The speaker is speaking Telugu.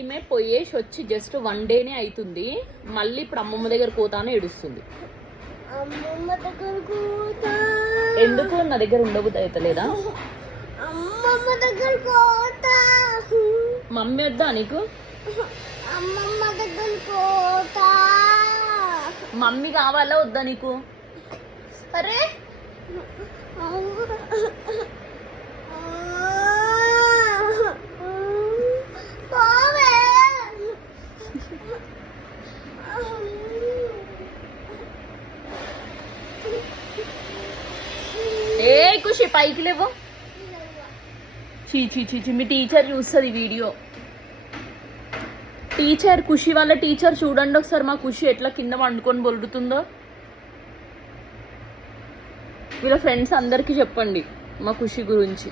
ఈమె పోయేసి వచ్చి జస్ట్ 1 డేనే అవుతుంది, మళ్ళీ ఇప్పుడు అమ్మమ్మ దగ్గర పోతానే ఏడుస్తుంది. ఎందుకు నా దగ్గర ఉండబుద్ధి అవుతలేదా? మమ్మీ వద్దా నీకు? మమ్మీ కావాలా వద్దా నీకు? అరే ఏ ఖుషి పైకి లేవు. చీ చీ చీ చీ, మీ టీచర్ చూస్తుంది వీడియో. టీచర్, ఖుషి వాళ్ళ టీచర్ చూడండి ఒకసారి మా ఖుషి ఎట్లా కింద వండుకొని బొలుడుతుందో. వీళ్ళ ఫ్రెండ్స్ అందరికీ చెప్పండి మా ఖుషి గురించి.